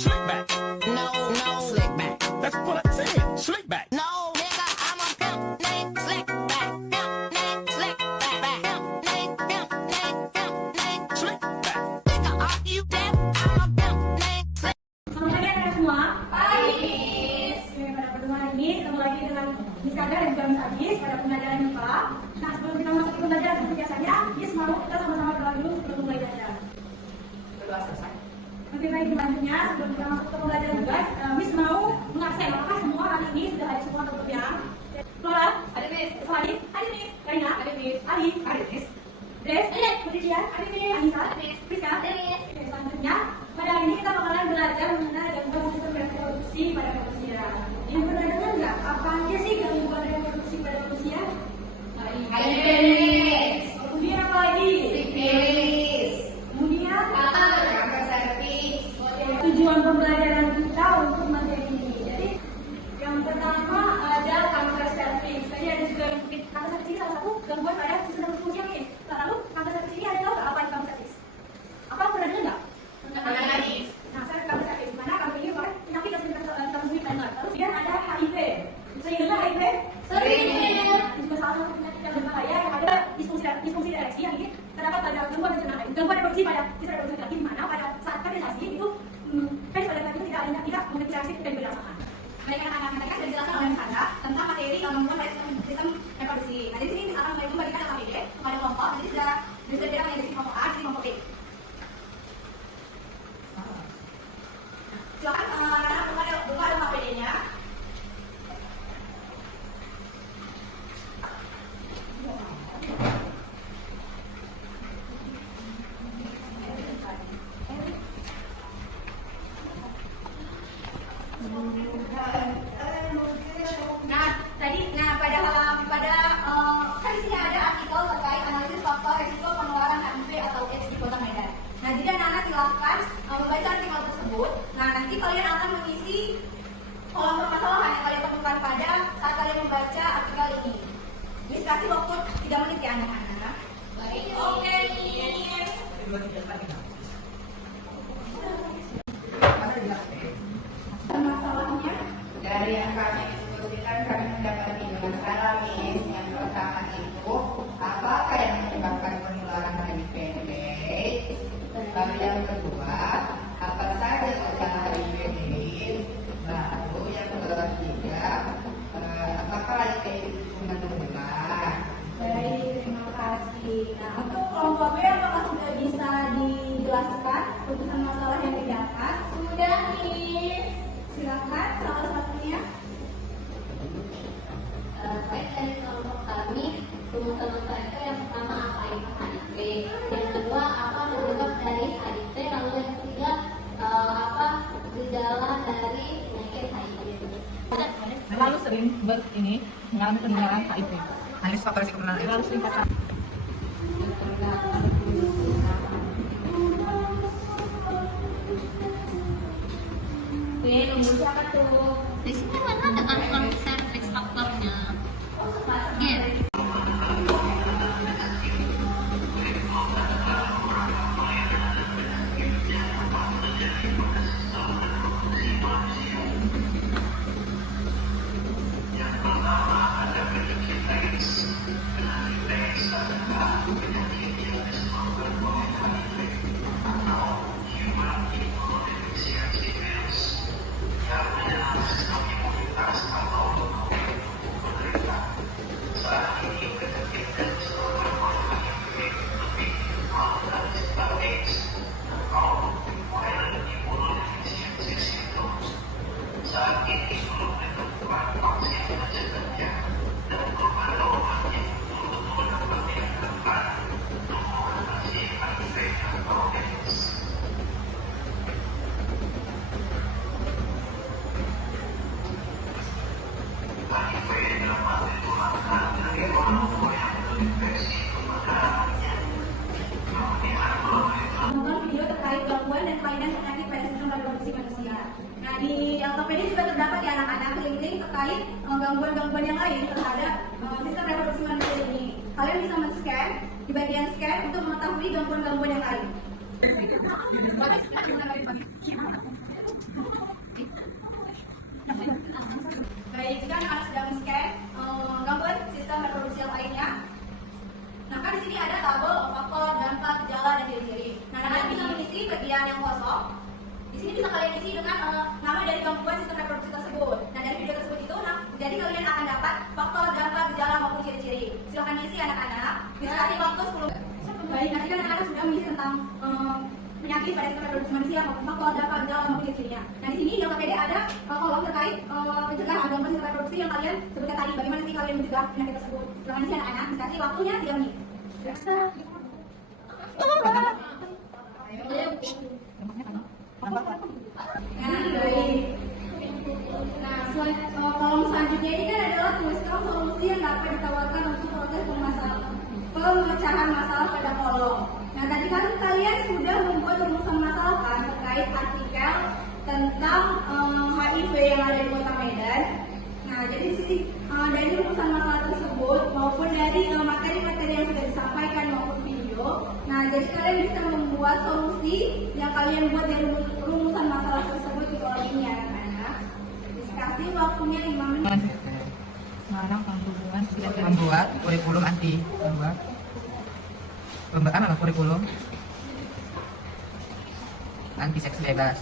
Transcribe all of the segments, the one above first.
Slick back. No, slick back. That's what I said. Slick back. No, nigga, I'm a pimp named Slick back. Pimp named Slick back. Pimp named Slick back. Nigga, are you deaf? I'm a pimp named Slick. Selamat pagi anak-anak semua. Pagi. Oke, pada pertemuan ini ketemu lagi dengan Miss Kada dan juga Miss Agis pada pembelajaran IPA. Nah, sebelum kita masuk ke pembelajaran seperti biasanya, Miss mau kita sama-sama berdoa dulu sebelum mulai belajar. Berdoa selesai. Oke, baik, selanjutnya sebelum kita masuk ke pembelajaran juga, Miss mau mengabsen apakah semua hari ini sudah ada semua atau belum ya? Flora, Ada Miss. Saladi, ada Miss. Karina, Ada Miss. Ali, Ada Miss. Des, Patricia, ada Miss. Anissa, Ada Miss. Priska, ada Miss. Oke, selanjutnya pada hari ini kita bakalan belajar mengenai gangguan sistem reproduksi pada manusia. Yang pernah dengar nggak apa aja sih gangguan reproduksi pada manusia? Miss. Kemudian apa lagi? Sifilis. Kemudian Kanker serviks. tujuan pembelajaran kita untuk materi ini. Jadi yang pertama ada kanker serviks. Tadi ada juga yang mungkin kanker serviks ini salah satu gangguan pada sistem reproduksi yang ini. Lalu kanker serviks ini ada tahu nggak apa itu kanker serviks? Apa pernah dengar nggak? Pernah, Miss. Nah, saya kanker serviks. Mana kanker ini pakai penyakit yang sering kita temui dengar. Lalu kemudian ada HIV. Sering dengar HIV? Sering. Ini juga salah satu penyakit yang berbahaya yang ada disfungsi ereksi yang ini terdapat pada gangguan pencernaan, gangguan reproduksi pada sistem reproduksi laki di mana pada saat fertilisasi itu penis pada laki itu tidak memiliki reaksi dan berdasarkan. Baik anak-anak, tadi kan sudah dijelaskan oleh Sandra tentang materi gangguan pada sistem reproduksi. Nah, di sini akan membagikan APD kepada kelompok. Nanti sudah disediakan yang dari kelompok A, di kelompok B. Silakan anak-anak buka dong APD-nya. Kan di sini ada artikel terkait analisis faktor resiko penularan HIV atau AIDS di Kota Medan. Nah, jadi anak-anak silakan membaca artikel tersebut. Nah, nanti kalian akan mengisi kolom permasalahan yang kalian temukan pada saat kalian membaca artikel ini. Miss kasih waktu 3 menit ya anak-anak. Baik. Oke. Masalahnya Dari yang kami diskusikan, kami mendapati masalah, Miss. Yang pertama itu, apakah yang menyebabkan penularan HIV/AIDS? Lalu yang kedua, apa saja gejala HIV/AIDS? Lalu yang ketiga, apakah HIV itu menular? Baik, terima kasih. Nah, untuk kelompok B apakah sudah bisa dijelaskan keputusan masalah yang didapat? Sudah, Miss. Silakan salah satunya. Baik, dari kelompok kami, rumusan masalah itu yang pertama apa itu HIV, yang kedua apa penyebab dari HIV, lalu yang ketiga apa gejala dari penyakit HIV. Lalu sering mengalami penularan HIV. Analisis faktor risiko penularan Lalu sering kata Nomor siapa tuh? Di sini mana ada kanker serviks faktornya? Iya. Nonton video terkait gangguan dan kelainan penyakit pada sistem reproduksi manusia. Nah, di LKPD juga terdapat ya anak-anak link-link terkait gangguan-gangguan yang lain terhadap sistem reproduksi manusia ini. Kalian bisa men-scan di bagian scan untuk mengetahui gangguan-gangguan yang lain. Baik, jika anak-anak sedang men-scan gambar sistem reproduksi yang lainnya, nah kan di sini ada tabel faktor, dampak, gejala, dan ciri-ciri. Nah, anak-anak bisa mengisi bagian yang kosong. Di sini bisa kalian isi dengan nama dari gangguan sistem reproduksi tersebut. Nah, dari video tersebut itu, jadi kalian akan dapat faktor, dampak, gejala maupun ciri-ciri. Silakan isi anak-anak. Bisa kasih waktu 10. Baik, nanti kan anak-anak sudah mengisi tentang penyakit pada sistem reproduksi manusia maupun faktor, dampak, gejala maupun ciri-cirinya. Nah, di sini yang KPD ada kolom terkait pencegahan gangguan sistem reproduksi yang kalian sebutkan tadi. Bagaimana sih kalian mencegah penyakit tersebut? Silakan isi anak-anak. Bisa kasih waktunya 3 menit. Nah, baik. Nah, kolom selanjutnya ini kan adalah tuliskan solusi yang dapat ditawarkan untuk proses pemecahan masalah pada kolom. Nah, tadi kan kalian sudah membuat rumusan masalah kan terkait artikel tentang HIV yang ada di Kota Medan. Nah, jadi dari rumusan masalah tersebut maupun dari materi-materi yang sudah disampaikan maupun video, nah jadi kalian bisa membuat solusi yang kalian buat dari rumusan masalah tersebut di kolom ini ya anak-anak. Dikasih waktunya 5 menit. Sekarang penghubungan Membuat kurikulum anti pembuatan apa kurikulum anti seks bebas.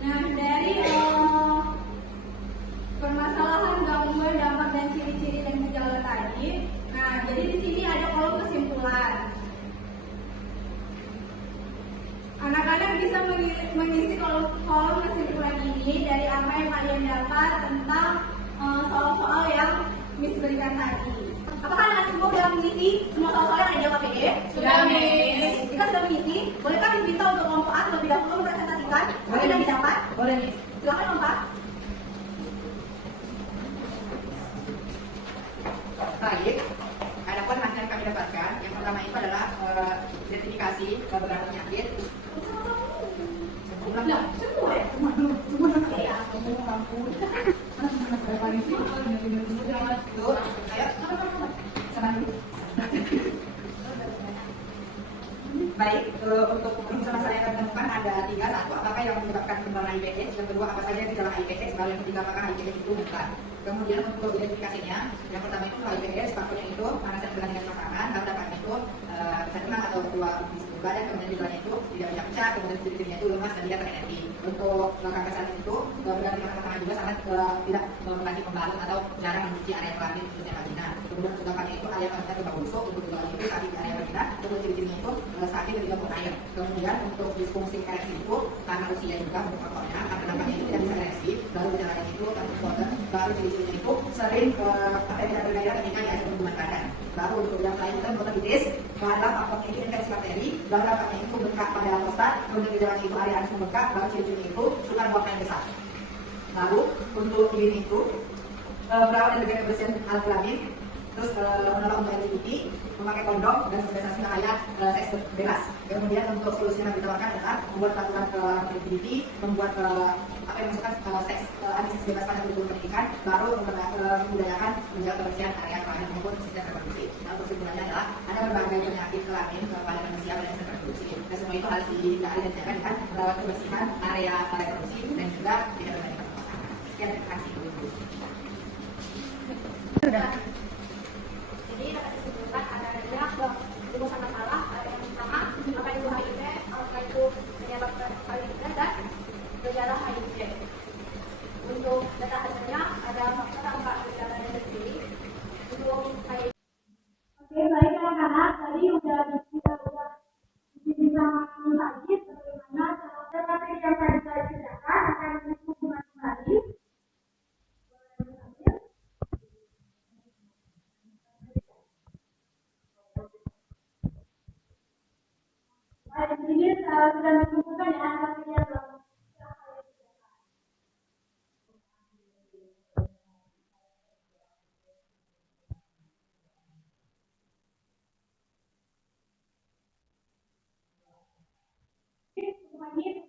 Nah, dari permasalahan gangguan, dampak, dan ciri-ciri dan gejala tadi, nah jadi di sini ada kolom kesimpulan. Anak-anak bisa mengisi kolom kesimpulan ini dari apa yang kalian dapat tentang soal-soal yang Miss berikan tadi. Apakah anak-anak semua sudah mengisi semua soal-soal yang ada di KPD? Sudah, Miss. Jika sudah mengisi, bolehkah Miss minta untuk kelompok A terlebih dahulu mempresentasikan apa yang didapat? Boleh, Miss. Silakan kelompok A. Baik, adapun hasil yang kami dapatkan, yang pertama itu adalah identifikasi beberapa penyakit. Nah, semua ya? Semua ya? Tuh, ayo, sama dulu. Baik, untuk rumusan masalah yang kami temukan ada 3. Satu, apakah yang menyebabkan penularan HIV/AIDS? Yang kedua, apa saja gejala HIV/AIDS? Lalu yang ketiga, apakah HIV/AIDS itu bukan? Kemudian untuk identifikasinya, yang pertama itu HIV/AIDS, faktornya itu panas dan dengan makanan, lalu dampaknya itu bisa demam atau keluar di seluruh badan, kemudian gejalanya itu tidak banyak pecah, kemudian ciri-cirinya itu lemas dan tidak terenergi. Untuk kanker kesehatan itu berganti makanan juga sangat tidak membantu pembalut atau jarang mencuci area kelamin khususnya vagina. Kemudian untuk dampaknya itu area pada tubuh busuk, untuk gejalanya itu sakit di area vagina, kemudian ciri-cirinya itu sakit ketika buang air. Kemudian untuk disfungsi ereksi itu karena usia juga untuk faktornya, karena dampaknya itu tidak bisa ereksi, lalu gejalanya itu terkotor, baru ciri-cirinya itu sering tidak bergairah ketika diajak hubungan badan. Lalu untuk yang lain kita hepatitis, karena faktornya itu infeksi bakteri, lalu dampaknya itu bengkak pada prostat, kemudian gejalanya itu area anus membengkak, lalu ciri-cirinya itu sukar buang air besar. Lalu untuk ini itu perawat dan menjaga kebersihan alat kelamin, terus menolak untuk LGBT, memakai kondom dan sosialisasi bahaya seks bebas. Kemudian untuk solusi yang ditawarkan adalah membuat peraturan LGBT, membuat apa yang masukkan seks anti seks bebas pada kurikulum pendidikan, baru membudayakan menjaga kebersihan area kelamin maupun sistem reproduksi. Nah, untuk kesimpulannya adalah ada berbagai penyakit kelamin pada manusia pada sistem reproduksi. Dan semua itu harus dihindari dan dijaga dengan merawat kebersihan area reproduksi dan juga tidak berbanding pasangan. Sekian, terima kasih. Sudah. Jadi dapat disimpulkan ada rumusan masalah, ada yang pertama apa itu HIV, apa itu penyebab HIV dan gejala HIV. Untuk data hasilnya ada faktor dampak, gejala dan ciri. Untuk HIV. Oke, baik anak-anak, tadi udah bisa lagi bagaimana cara yang tadi saya ceritakan akan dihubungkan kembali. Di sini sudah ditentukan ya hasilnya belum. Ini